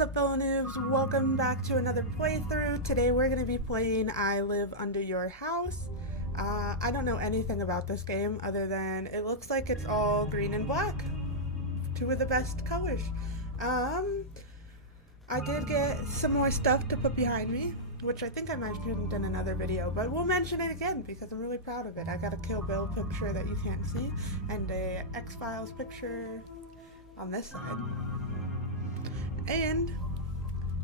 What's up, fellow noobs? Welcome back to another playthrough. Today we're going to be playing I Live Under Your House. I don't know anything about this game other than it looks like it's all green and black. Two of the best colors. I did get some more stuff to put behind me, which I think I mentioned in another video, but we'll mention it again because I'm really proud of it. I got a Kill Bill picture that you can't see and a X-Files picture on this side. And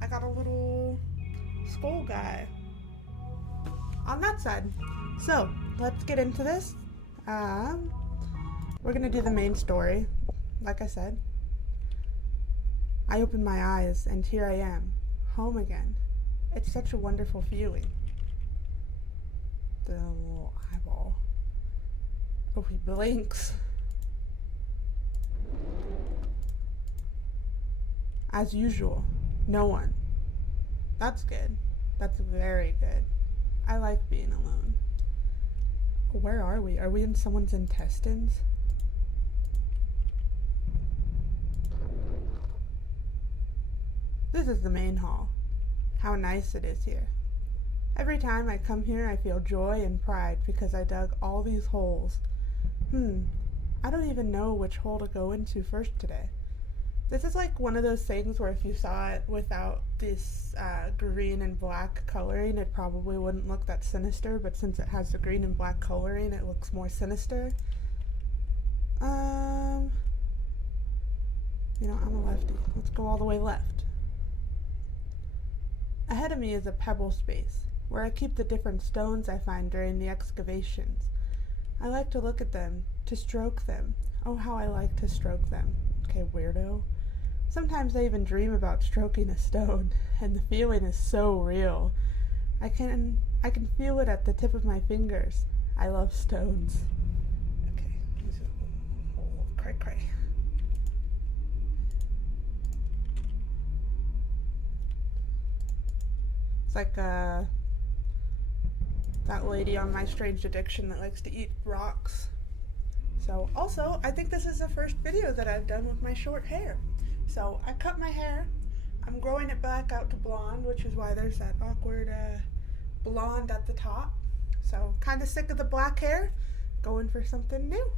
I got a little skull guy on that side. So let's get into this. We're gonna do the main story. Like I said, I opened my eyes and here I am, home again. It's such a wonderful feeling. The little eyeball. Oh, he blinks. As usual, no one. That's good. That's very good. I like being alone. Where are we? Are we in someone's intestines? This is the main hall. How nice it is here. Every time I come here, I feel joy and pride because I dug all these holes. I don't even know which hole to go into first today. This is like one of those things where if you saw it without this green and black coloring, it probably wouldn't look that sinister, but since it has the green and black coloring, it looks more sinister. I'm a lefty. Let's go all the way left. Ahead of me is a pebble space, where I keep the different stones I find during the excavations. I like to look at them, to stroke them. Oh, how I like to stroke them. Okay, weirdo. Sometimes I even dream about stroking a stone, and the feeling is so real. I can feel it at the tip of my fingers. I love stones. Okay, cray cray. It's like that lady on My Strange Addiction that likes to eat rocks. So also, I think this is the first video that I've done with my short hair. So I cut my hair. I'm growing it back out to blonde, which is why there's that awkward blonde at the top. So kind of sick of the black hair, going for something new.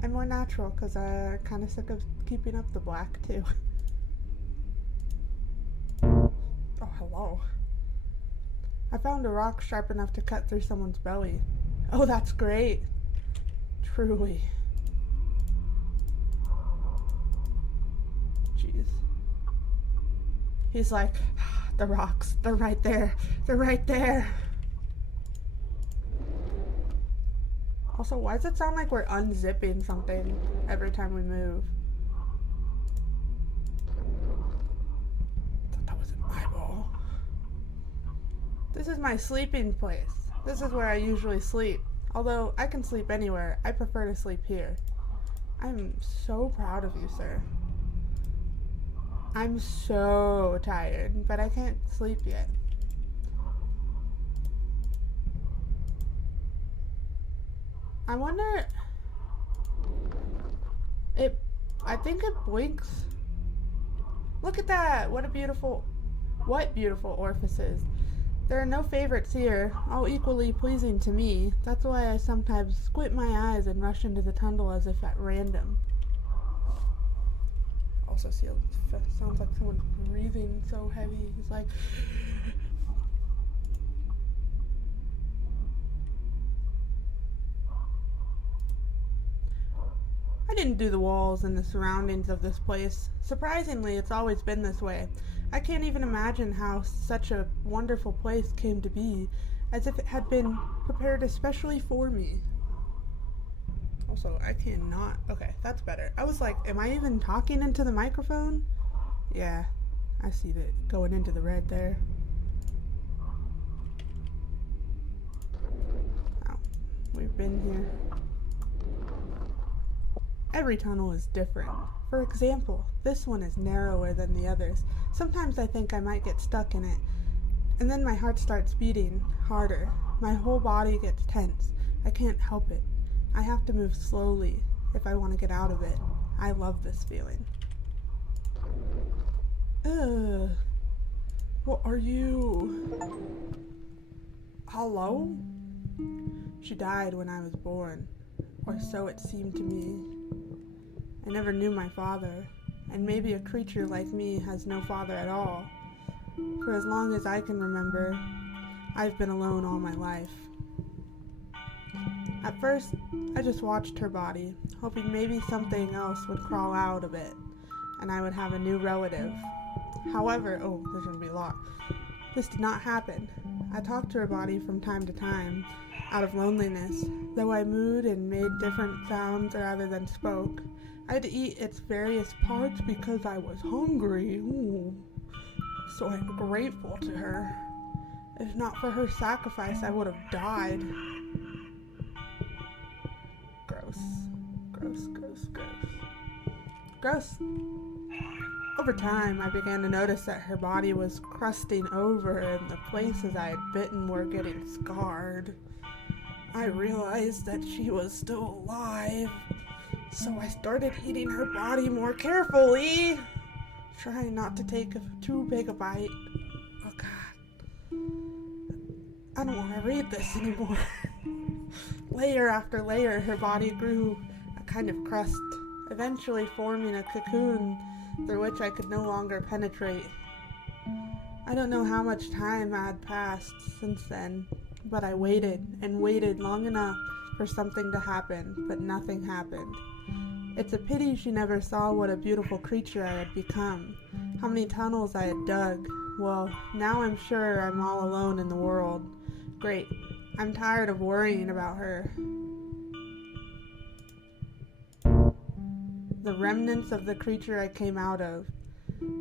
And more natural because I'm kind of sick of keeping up the black too. Oh, hello. I found a rock sharp enough to cut through someone's belly. Oh, that's great. Truly. Jeez. He's like, the rocks, they're right there. They're right there. Also, why does it sound like we're unzipping something every time we move? I thought that was an eyeball. This is my sleeping place. This is where I usually sleep. Although I can sleep anywhere, I prefer to sleep here. I'm so proud of you, sir. I'm so tired, but I can't sleep yet. I wonder... I think it blinks. Look at that! What beautiful orifices. There are no favorites here, all equally pleasing to me. That's why I sometimes squint my eyes and rush into the tunnel as if at random. Also, sounds like someone breathing so heavy. It's like... I didn't do the walls and the surroundings of this place. Surprisingly, it's always been this way. I can't even imagine how such a wonderful place came to be, as if it had been prepared especially for me. Also, I cannot... Okay, that's better. I was like, am I even talking into the microphone? Yeah, I see that going into the red there. Oh, we've been here. Every tunnel is different. For example, this one is narrower than the others. Sometimes I think I might get stuck in it. And then my heart starts beating harder. My whole body gets tense. I can't help it. I have to move slowly if I want to get out of it. I love this feeling. What are you? Hello? She died when I was born, or so it seemed to me. I never knew my father, and maybe a creature like me has no father at all. For as long as I can remember, I've been alone all my life. At first, I just watched her body, hoping maybe something else would crawl out of it, and I would have a new relative. However, there's gonna be a lot. This did not happen. I talked to her body from time to time, out of loneliness. Though I mooed and made different sounds rather than spoke, I had to eat its various parts because I was hungry. Ooh. So I'm grateful to her. If not for her sacrifice, I would have died. Gross. Gross, gross, gross. Gross. Over time, I began to notice that her body was crusting over and the places I had bitten were getting scarred. I realized that she was still alive, so I started eating her body more carefully, trying not to take too big a bite. Oh God. I don't want to read this anymore. Layer after layer, her body grew a kind of crust, eventually forming a cocoon through which I could no longer penetrate. I don't know how much time had passed since then, but I waited and waited long enough for something to happen, but nothing happened. It's a pity she never saw what a beautiful creature I had become, how many tunnels I had dug. Well, now I'm sure I'm all alone in the world. Great. I'm tired of worrying about her. The remnants of the creature I came out of.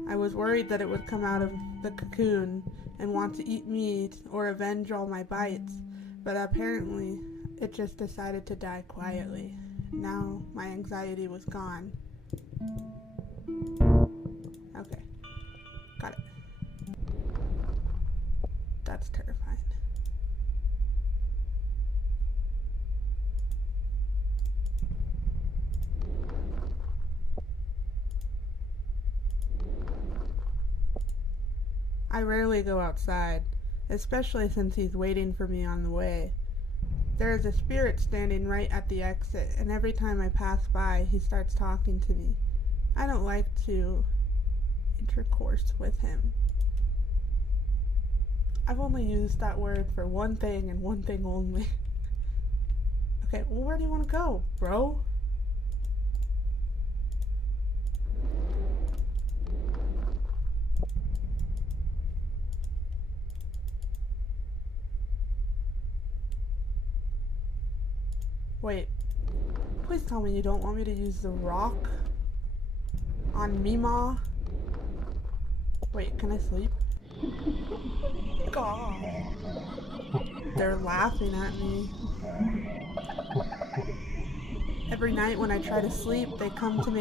I was worried that it would come out of the cocoon and want to eat me or avenge all my bites, but apparently it just decided to die quietly. Now my anxiety was gone. Okay, got it. That's terrifying. I rarely go outside, especially since he's waiting for me on the way. There is a spirit standing right at the exit, and every time I pass by, he starts talking to me. I don't like to intercourse with him. I've only used that word for one thing and one thing only. Okay, well, where do you want to go, bro? Wait, please tell me you don't want me to use the rock on Mima. Wait, can I sleep? God. They're laughing at me. Every night when I try to sleep, they come to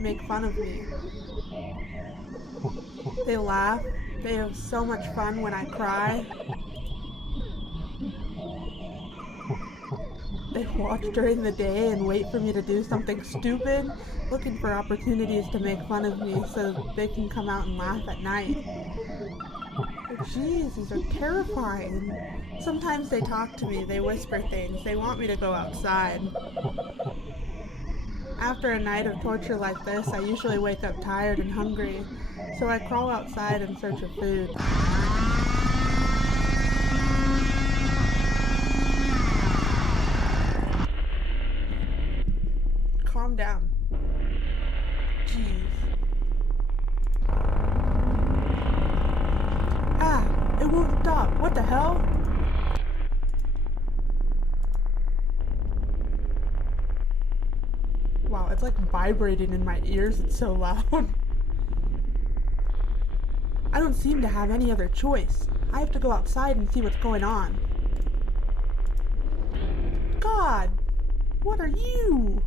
make fun of me. They laugh. They have so much fun when I cry. They watch during the day and wait for me to do something stupid, looking for opportunities to make fun of me so they can come out and laugh at night. Oh, jeez, these are terrifying. Sometimes they talk to me, they whisper things, they want me to go outside. After a night of torture like this, I usually wake up tired and hungry, so I crawl outside in search of food. Calm down. Jeez. Ah, it won't stop. What the hell? Wow, it's like vibrating in my ears. It's so loud. I don't seem to have any other choice. I have to go outside and see what's going on. God, what are you?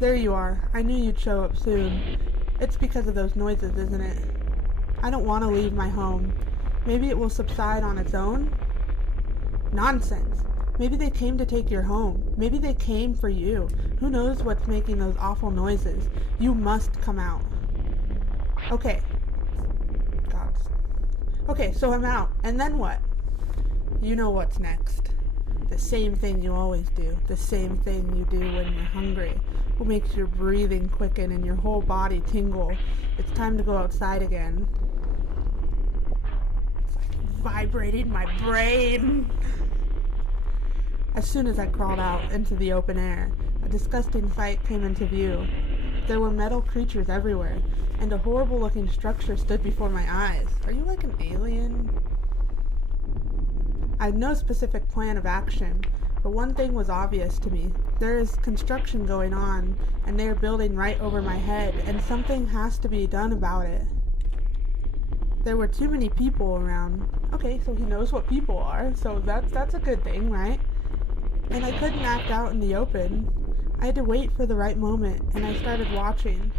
There you are. I knew you'd show up soon. It's because of those noises, isn't it? I don't want to leave my home. Maybe it will subside on its own? Nonsense. Maybe they came to take your home. Maybe they came for you. Who knows what's making those awful noises? You must come out. Okay. God. Okay, so I'm out. And then what? You know what's next. The same thing you always do. The same thing you do when you're hungry. What makes your breathing quicken and your whole body tingle. It's time to go outside again. It's like vibrating my brain. As soon as I crawled out into the open air, a disgusting sight came into view. There were metal creatures everywhere, and a horrible looking structure stood before my eyes. Are you like an alien? I had no specific plan of action, but one thing was obvious to me. There is construction going on, and they are building right over my head, and something has to be done about it. There were too many people around. Okay, so he knows what people are, so that's a good thing, right? And I couldn't act out in the open. I had to wait for the right moment, and I started watching.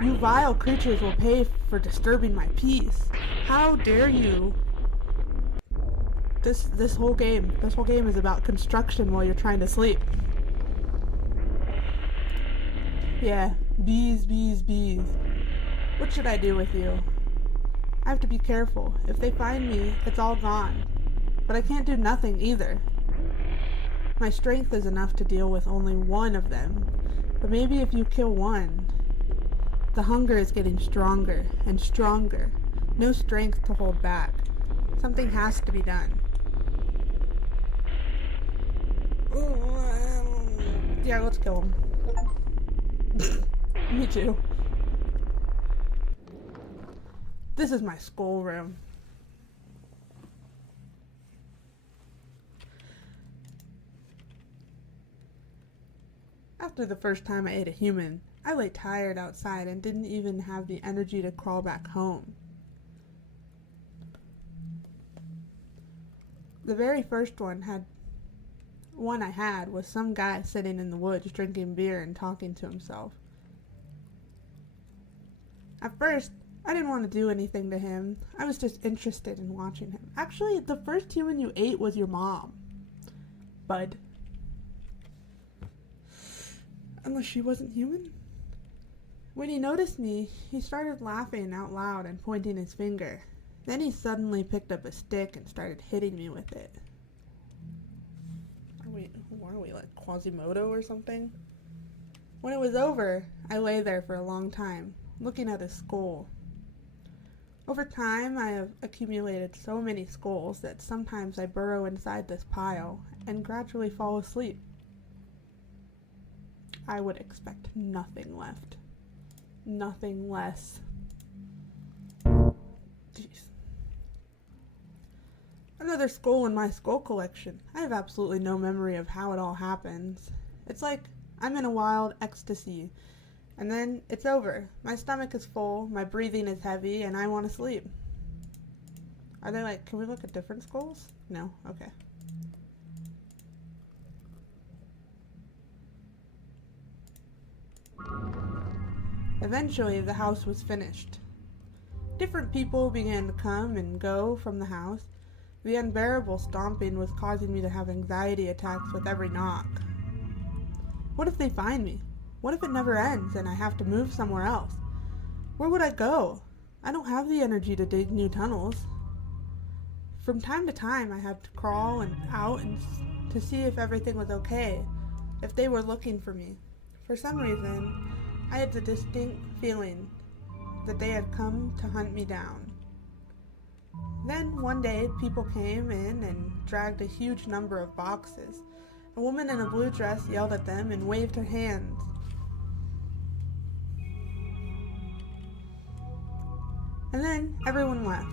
You vile creatures will pay for disturbing my peace. How dare you? This whole game is about construction while you're trying to sleep. Yeah, bees, bees, bees. What should I do with you? I have to be careful. If they find me, it's all gone. But I can't do nothing either. My strength is enough to deal with only one of them. But maybe if you kill one... The hunger is getting stronger and stronger. No strength to hold back. Something has to be done. Yeah, let's kill him. Me too. This is my skull room. After the first time I ate a human, I lay tired outside and didn't even have the energy to crawl back home. The very first one I had was some guy sitting in the woods drinking beer and talking to himself. At first, I didn't want to do anything to him. I was just interested in watching him. Actually, the first human you ate was your mom, Bud. Unless she wasn't human? When he noticed me, he started laughing out loud and pointing his finger. Then he suddenly picked up a stick and started hitting me with it. Who are we, like Quasimodo or something? When it was over, I lay there for a long time, looking at his skull. Over time, I have accumulated so many skulls that sometimes I burrow inside this pile and gradually fall asleep. I would expect nothing left. Nothing less. Jeez. Another skull in my skull collection. I have absolutely no memory of how it all happens. It's like I'm in a wild ecstasy, and then it's over. My stomach is full, my breathing is heavy, and I want to sleep. Are they like, can we look at different skulls? No? Okay. Eventually, the house was finished. Different people began to come and go from the house. The unbearable stomping was causing me to have anxiety attacks with every knock. What if they find me? What if it never ends and I have to move somewhere else? Where would I go? I don't have the energy to dig new tunnels. From time to time, I had to crawl out to see if everything was okay, if they were looking for me. For some reason, I had the distinct feeling that they had come to hunt me down. Then one day, people came in and dragged a huge number of boxes. A woman in a blue dress yelled at them and waved her hands. And then everyone left,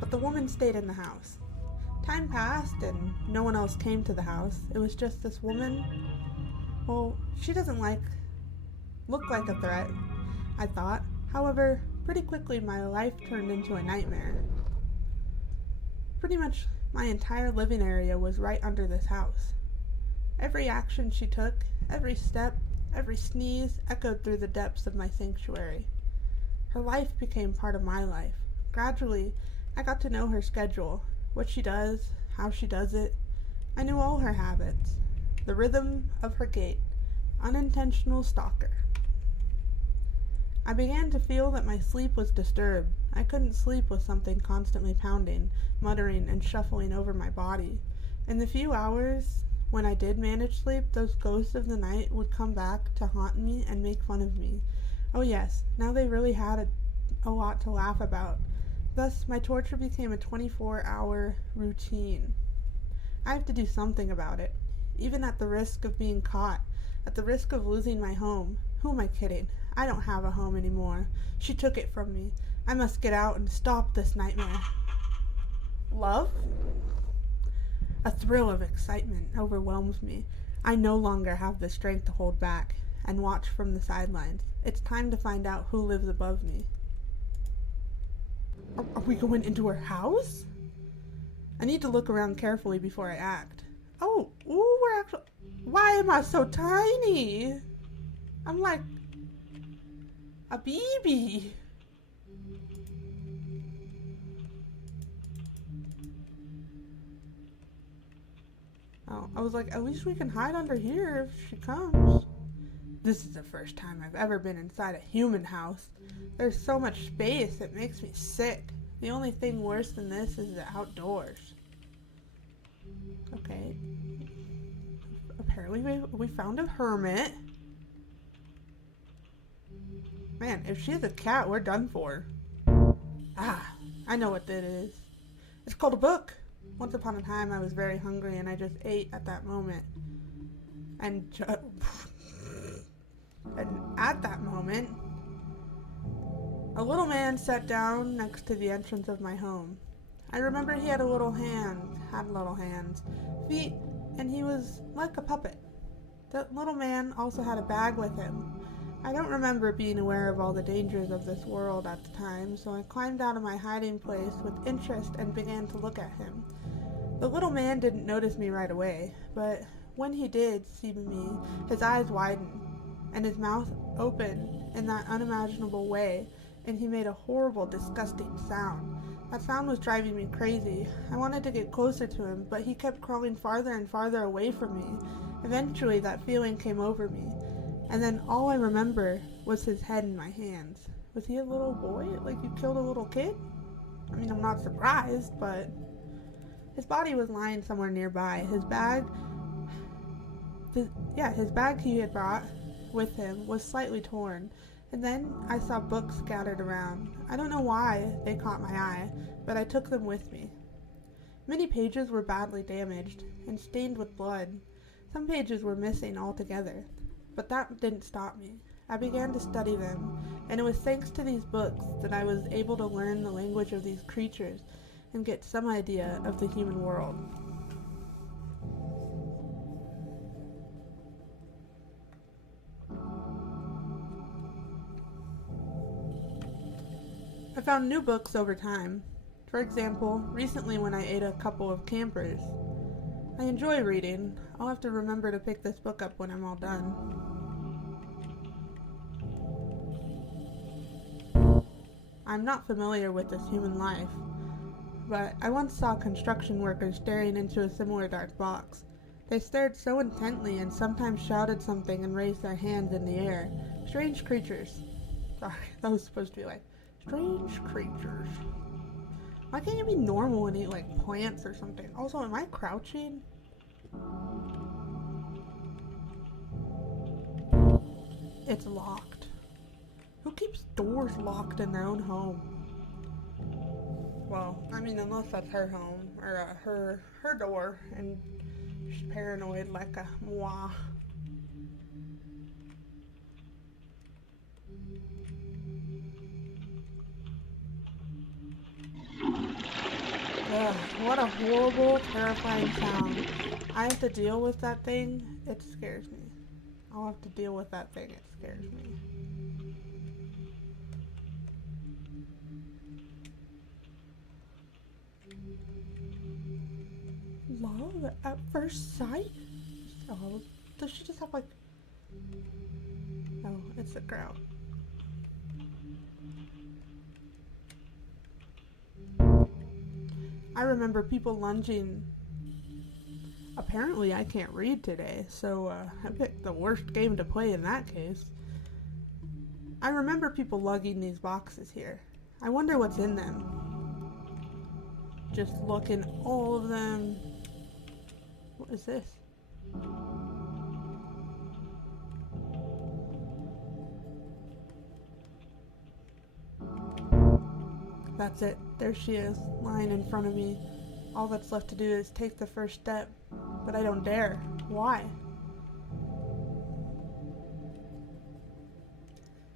but the woman stayed in the house. Time passed and no one else came to the house. It was just this woman. Well, she doesn't look like a threat, I thought. However, pretty quickly my life turned into a nightmare. Pretty much my entire living area was right under this house. Every action she took, every step, every sneeze echoed through the depths of my sanctuary. Her life became part of my life. Gradually, I got to know her schedule, what she does, how she does it. I knew all her habits, the rhythm of her gait. Unintentional stalker. I began to feel that my sleep was disturbed. I couldn't sleep with something constantly pounding, muttering, and shuffling over my body. In the few hours when I did manage sleep, those ghosts of the night would come back to haunt me and make fun of me. Oh yes, now they really had a lot to laugh about. Thus, my torture became a 24-hour routine. I have to do something about it, even at the risk of being caught, at the risk of losing my home. Who am I kidding? I don't have a home anymore. She took it from me. I must get out and stop this nightmare. Love? A thrill of excitement overwhelms me. I no longer have the strength to hold back and watch from the sidelines. It's time to find out who lives above me. Are we going into her house? I need to look around carefully before I act. Oh, ooh, we're actually... Why am I so tiny? I'm like a baby. Oh, I was like, at least we can hide under here if she comes. This is the first time I've ever been inside a human house. There's so much space, it makes me sick. The only thing worse than this is the outdoors. Okay. Apparently we found a hermit. Man, if she's a cat, we're done for. Ah, I know what that is. It's called a book. Once upon a time, I was very hungry and I just ate at that moment. And at that moment, a little man sat down next to the entrance of my home. I remember he had little hands, feet, and he was like a puppet. That little man also had a bag with him. I don't remember being aware of all the dangers of this world at the time, so I climbed out of my hiding place with interest and began to look at him. The little man didn't notice me right away, but when he did see me, his eyes widened, and his mouth opened in that unimaginable way, and he made a horrible, disgusting sound. That sound was driving me crazy. I wanted to get closer to him, but he kept crawling farther and farther away from me. Eventually, that feeling came over me, and then all I remember was his head in my hands. Was he a little boy? Like you killed a little kid? I mean, I'm not surprised, but... His body was lying somewhere nearby. His bag he had brought with him was slightly torn. And then I saw books scattered around. I don't know why they caught my eye, but I took them with me. Many pages were badly damaged and stained with blood. Some pages were missing altogether, but that didn't stop me. I began to study them, and it was thanks to these books that I was able to learn the language of these creatures and get some idea of the human world. I found new books over time. For example, recently when I ate a couple of campers. I enjoy reading. I'll have to remember to pick this book up when I'm all done. I'm not familiar with this human life, but I once saw construction workers staring into a similar dark box. They stared so intently and sometimes shouted something and raised their hands in the air. Strange creatures. Sorry, that was supposed to be like, strange creatures. Why can't you be normal and eat like plants or something? Also, am I crouching? It's locked. Who keeps doors locked in their own home? Well, I mean, unless that's her home, or her door, and she's paranoid like a moi. Ugh, what a horrible, terrifying sound. I have to deal with that thing. It scares me. I'll have to deal with that thing. It scares me. Love at first sight? Oh, does she just have like... Oh, it's the crowd. I remember people lunging. Apparently I can't read today, so I picked the worst game to play in that case. I remember people lugging these boxes here. I wonder what's in them. Just look in all of them. What is this? That's it. There she is, lying in front of me. All that's left to do is take the first step. But I don't dare. Why?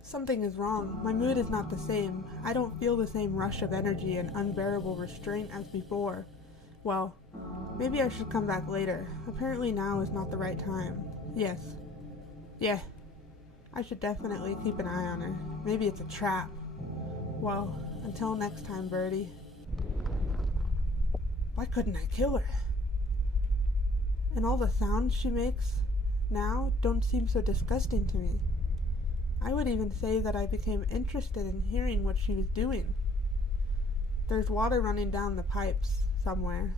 Something is wrong. My mood is not the same. I don't feel the same rush of energy and unbearable restraint as before. Well, maybe I should come back later. Apparently now is not the right time. Yes. Yeah. I should definitely keep an eye on her. Maybe it's a trap. Well, until next time, Birdie. Why couldn't I kill her? And all the sounds she makes now don't seem so disgusting to me. I would even say that I became interested in hearing what she was doing. There's water running down the pipes somewhere,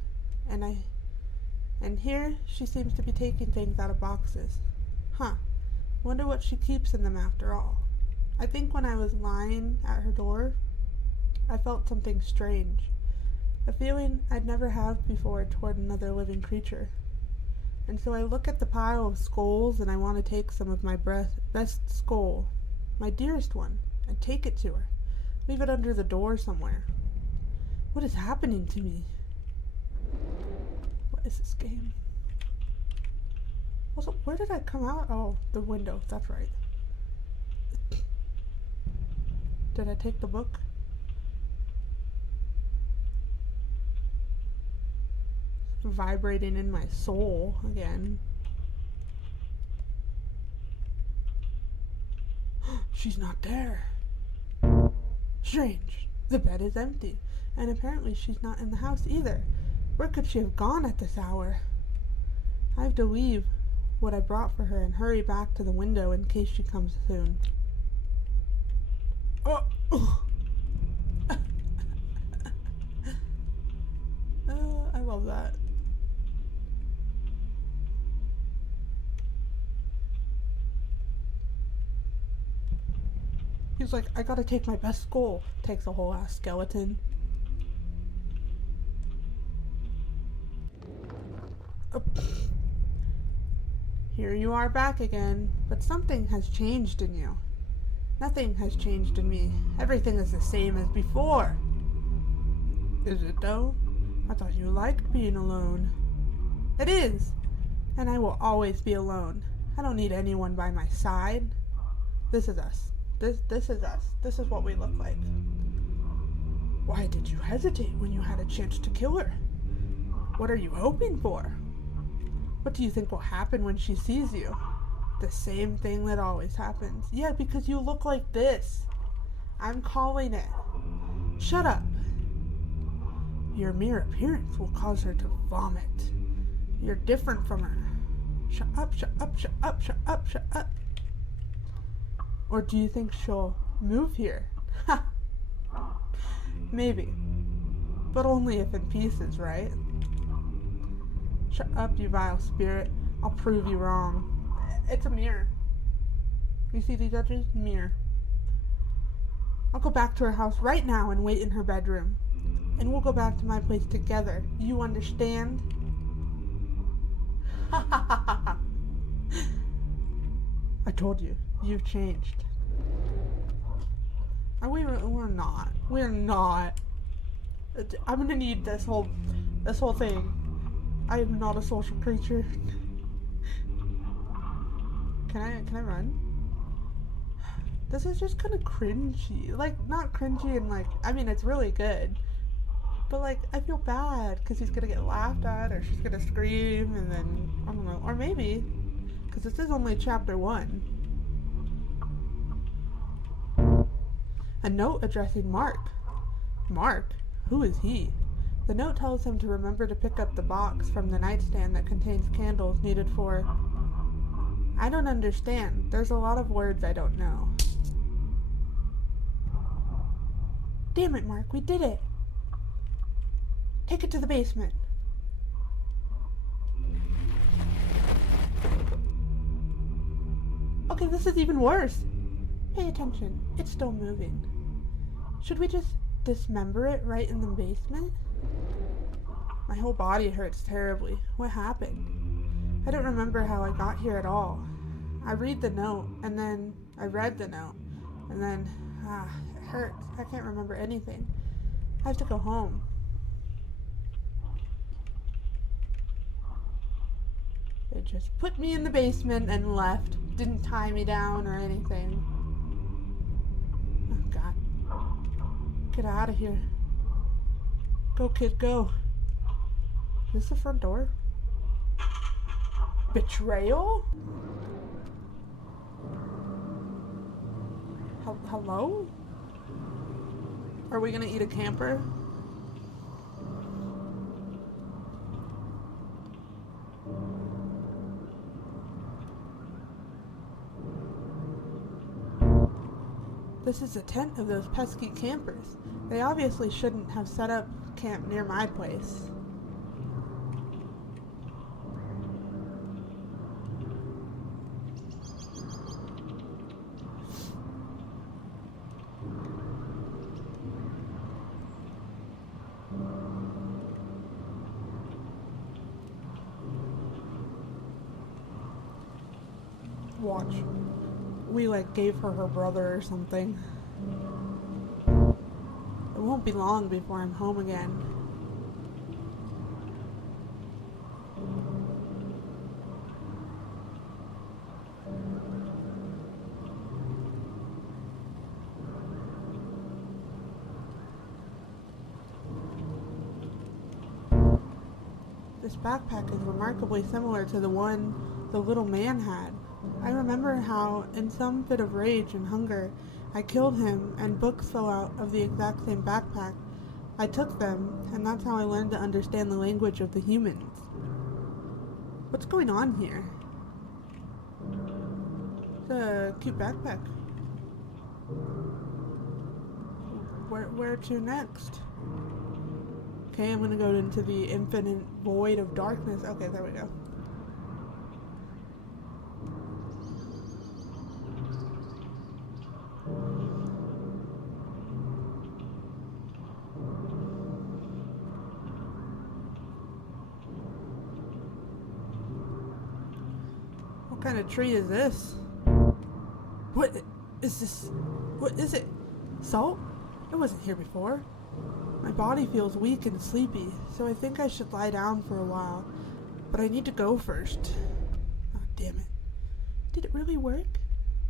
and here she seems to be taking things out of boxes. Huh. Wonder what she keeps in them after all. I think when I was lying at her door, I felt something strange. A feeling I'd never have before toward another living creature. And so I look at the pile of skulls and I want to take some of my best skull, my dearest one, and take it to her. Leave it under the door somewhere. What is happening to me? What is this game? Also, where did I come out? Oh, the window. That's right. Did I take the book? Vibrating in my soul again. She's not there. Strange. The bed is empty, and apparently she's not in the house either. Where could she have gone at this hour? I have to leave what I brought for her and hurry back to the window in case she comes soon. Oh! I love that. He's like, I gotta take my best skull. Takes a whole ass skeleton. Oh. Here you are back again, but something has changed in you. Nothing has changed in me. Everything is the same as before. Is it though? I thought you liked being alone. It is, and I will always be alone. I don't need anyone by my side. This is us. This is us. This is what we look like. Why did you hesitate when you had a chance to kill her? What are you hoping for? What do you think will happen when she sees you? The same thing that always happens. Yeah, because you look like this. I'm calling it. Shut up. Your mere appearance will cause her to vomit. You're different from her. Shut up, shut up, shut up, shut up, shut up. Or do you think she'll move here? Ha! Maybe. But only if in pieces, right? Shut up, you vile spirit. I'll prove you wrong. It's a mirror. You see these edges? Mirror. I'll go back to her house right now and wait in her bedroom. And we'll go back to my place together. You understand? Ha ha ha ha ha. I told you, you've changed. We're not. We're not. I'm gonna need this whole thing. I am not a social creature. Can I run? This is just kind of cringy. Like, not cringy and like, I mean, it's really good. But like, I feel bad because he's gonna get laughed at or she's gonna scream and then, I don't know. Or maybe, because this is only chapter 1. A note addressing Mark. Mark? Who is he? The note tells him to remember to pick up the box from the nightstand that contains candles needed for... I don't understand. There's a lot of words I don't know. Damn it, Mark, we did it. Take it to the basement. Okay, this is even worse. Pay attention, it's still moving. Should we just dismember it right in the basement? My whole body hurts terribly. What happened? I don't remember how I got here at all. I read the note, and then I read the note, and then, it hurts. I can't remember anything. I have to go home. It just put me in the basement and left. Didn't tie me down or anything. Oh, God. Get out of here. Go, kid, go. Is this the front door? Betrayal? Hello? Are we gonna eat a camper? This is a tent of those pesky campers. They obviously shouldn't have set up camp near my place. Watch. We gave her brother or something. It won't be long before I'm home again. This backpack is remarkably similar to the one the little man had. I remember how, in some fit of rage and hunger, I killed him and books fell out of the exact same backpack. I took them, and that's how I learned to understand the language of the humans. What's going on here? It's a cute backpack. Where to next? Okay, I'm gonna go into the infinite void of darkness. Okay, there we go. What kind of tree is this? What is this? What is it? Salt? It wasn't here before. My body feels weak and sleepy, so I think I should lie down for a while. But I need to go first. Oh, damn it. Did it really work?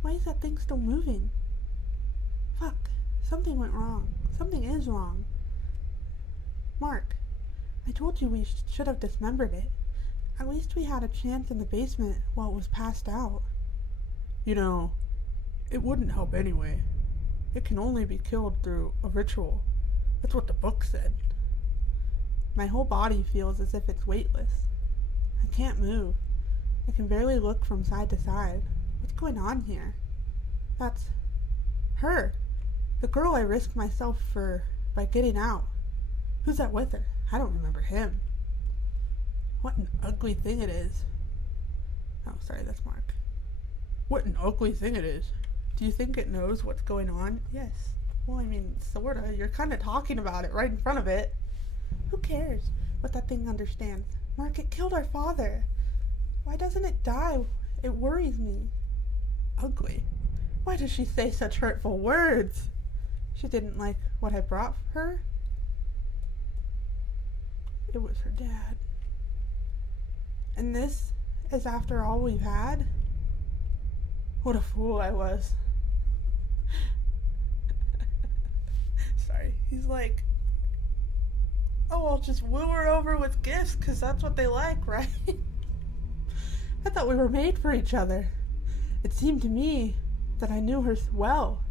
Why is that thing still moving? Fuck. Something went wrong. Something is wrong. Mark, I told you we should have dismembered it. At least we had a chance in the basement while it was passed out. You know, it wouldn't help anyway. It can only be killed through a ritual. That's what the book said. My whole body feels as if it's weightless. I can't move. I can barely look from side to side. What's going on here? That's her. The girl I risked myself for by getting out. Who's that with her? I don't remember him. What an ugly thing it is. Oh, sorry, that's Mark. What an ugly thing it is. Do you think it knows what's going on? Yes. Well, I mean, sorta. You're kind of talking about it right in front of it. Who cares what that thing understands? Mark, it killed our father. Why doesn't it die? It worries me. Ugly. Why does she say such hurtful words? She didn't like what I brought her? It was her dad. And this is after all we've had? What a fool I was. Sorry. He's like, oh, I'll just woo her over with gifts because that's what they like, right? I thought we were made for each other. It seemed to me that I knew her well,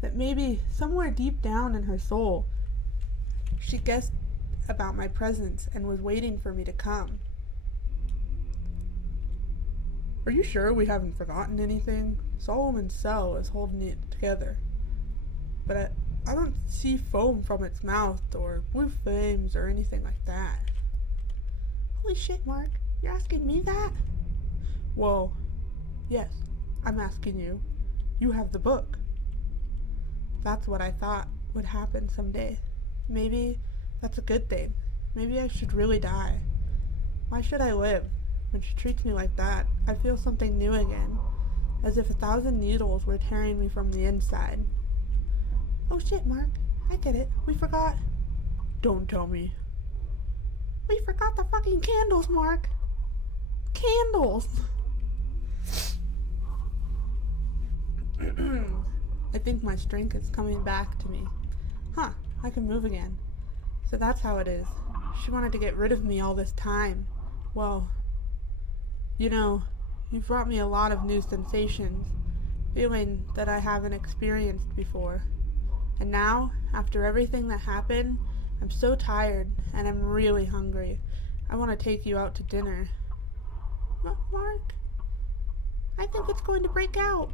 that maybe somewhere deep down in her soul, she guessed about my presence and was waiting for me to come. Are you sure we haven't forgotten anything? Solomon's cell is holding it together. But I don't see foam from its mouth or blue flames or anything like that. Holy shit, Mark. You're asking me that? Well, yes, I'm asking you. You have the book. That's what I thought would happen someday. Maybe that's a good thing. Maybe I should really die. Why should I live? When she treats me like that, I feel something new again, as if 1,000 needles were tearing me from the inside. Oh shit, Mark. I get it. We forgot. Don't tell me. We forgot the fucking candles, Mark. Candles! I think my strength is coming back to me. Huh, I can move again. So that's how it is. She wanted to get rid of me all this time. Well, you've brought me a lot of new sensations, feeling that I haven't experienced before. And now, after everything that happened, I'm so tired and I'm really hungry. I want to take you out to dinner. Mark, I think it's going to break out.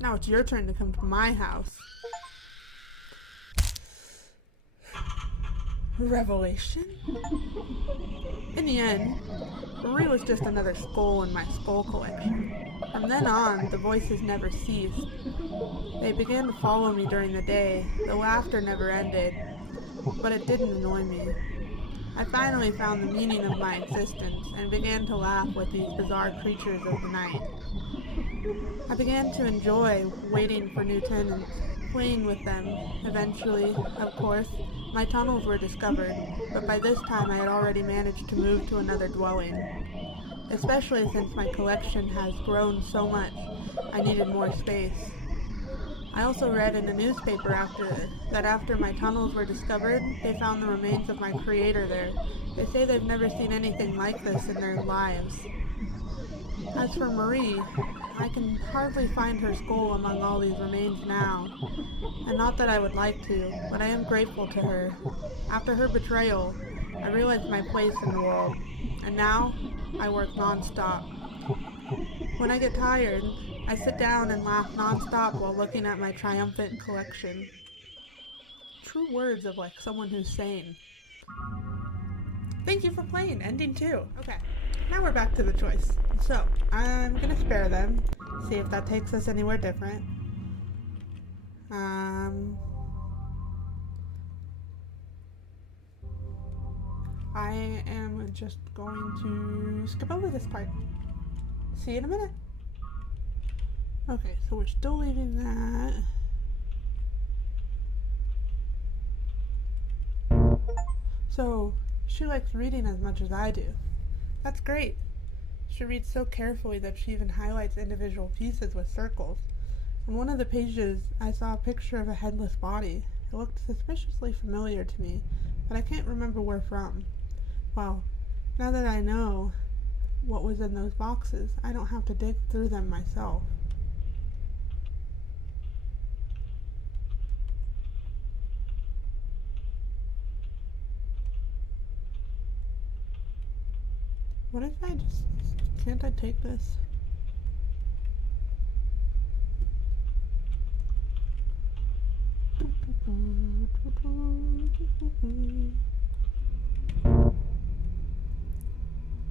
Now it's your turn to come to my house. Revelation? In the end, Marie was just another skull in my skull collection. From then on, the voices never ceased. They began to follow me during the day. The laughter never ended, but it didn't annoy me. I finally found the meaning of my existence and began to laugh with these bizarre creatures of the night. I began to enjoy waiting for new tenants, playing with them. Eventually, of course, my tunnels were discovered, but by this time I had already managed to move to another dwelling. Especially since my collection has grown so much, I needed more space. I also read in a newspaper after my tunnels were discovered, they found the remains of my creator there. They say they've never seen anything like this in their lives. As for Marie, I can hardly find her skull among all these remains now. And not that I would like to, but I am grateful to her. After her betrayal, I realized my place in the world, and now I work non-stop. When I get tired, I sit down and laugh non-stop while looking at my triumphant collection. True words of like someone who's sane. Thank you for playing, ending 2. Okay, now we're back to the choice. So, I'm gonna spare them, see if that takes us anywhere different. I am just going to skip over this part. See you in a minute. Okay, so we're still leaving that. So, she likes reading as much as I do. That's great. She reads so carefully that she even highlights individual pieces with circles. On one of the pages, I saw a picture of a headless body. It looked suspiciously familiar to me, but I can't remember where from. Well, now that I know what was in those boxes, I don't have to dig through them myself. What if I just... Can't I take this?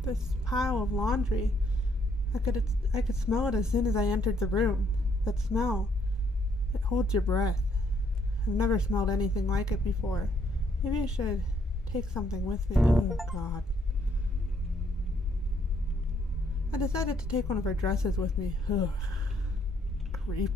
This pile of laundry. I could smell it as soon as I entered the room. That smell. It holds your breath. I've never smelled anything like it before. Maybe I should take something with me. Oh, God. I decided to take one of her dresses with me. Ugh. Creep.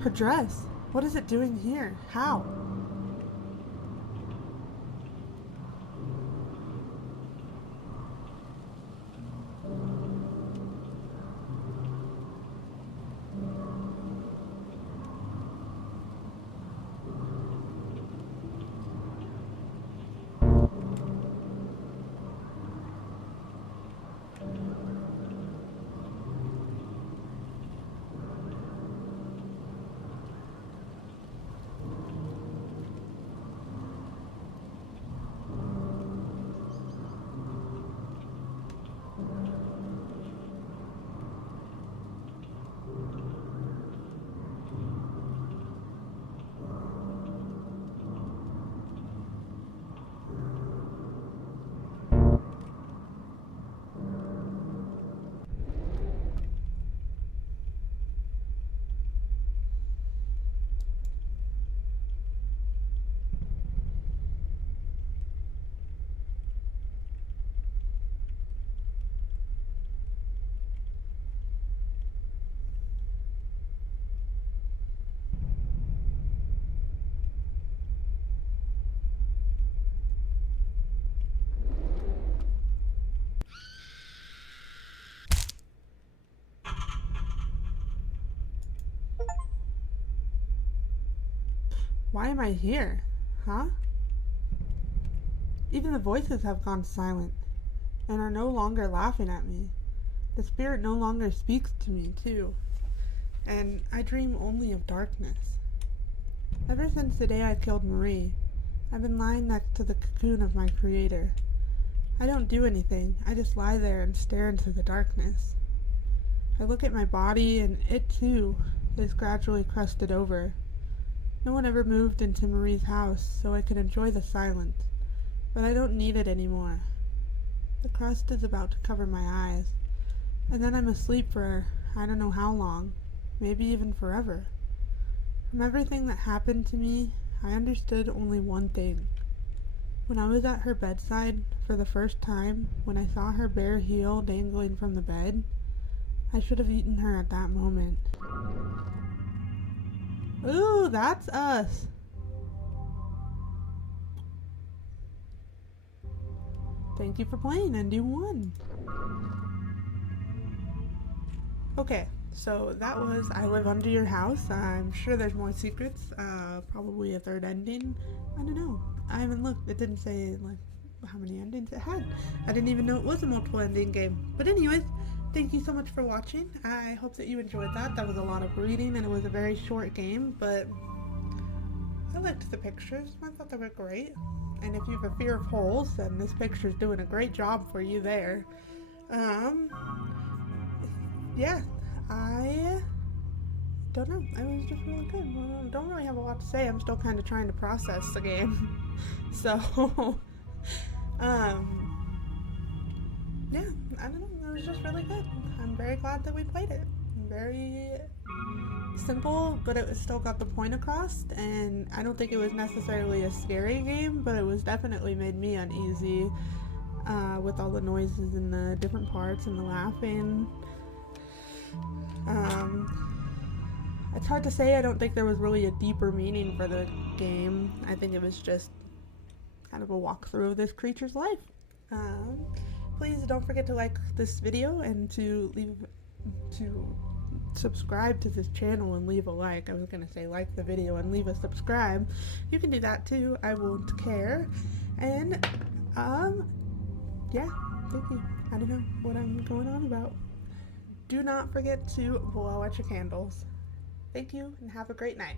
Her dress? What is it doing here? How? Why am I here? Huh? Even the voices have gone silent and are no longer laughing at me. The spirit no longer speaks to me, too. And I dream only of darkness. Ever since the day I killed Marie, I've been lying next to the cocoon of my creator. I don't do anything, I just lie there and stare into the darkness. I look at my body, and it too is gradually crusted over. No one ever moved into Marie's house, so I could enjoy the silence, but I don't need it anymore. The crust is about to cover my eyes, and then I'm asleep for I don't know how long, maybe even forever. From everything that happened to me, I understood only one thing. When I was at her bedside for the first time, when I saw her bare heel dangling from the bed, I should have eaten her at that moment. Ooh, that's us. Thank you for playing, ND1. Okay, so that was I Live Under Your House. I'm sure there's more secrets, probably a third ending. I don't know. I haven't looked. It didn't say like how many endings it had. I didn't even know it was a multiple ending game. But anyways, thank you so much for watching. I hope that you enjoyed that. That was a lot of reading and it was a very short game, but I liked the pictures. I thought they were great. And if you have a fear of holes, then this picture's doing a great job for you there. Yeah, I don't know. It was just really good. I don't really have a lot to say. I'm still kind of trying to process the game. So, yeah, I don't know. It was just really good. I'm very glad that we played it. Very simple, but it still got the point across. And I don't think it was necessarily a scary game, but it was definitely made me uneasy with all the noises and the different parts and the laughing. It's hard to say. I don't think there was really a deeper meaning for the game. I think it was just kind of a walkthrough of this creature's life. Please don't forget to like this video and to subscribe to this channel and leave a like. I was gonna say like the video and leave a subscribe. You can do that too. I won't care. And yeah, thank you. I don't know what I'm going on about. Do not forget to blow out your candles. Thank you and have a great night.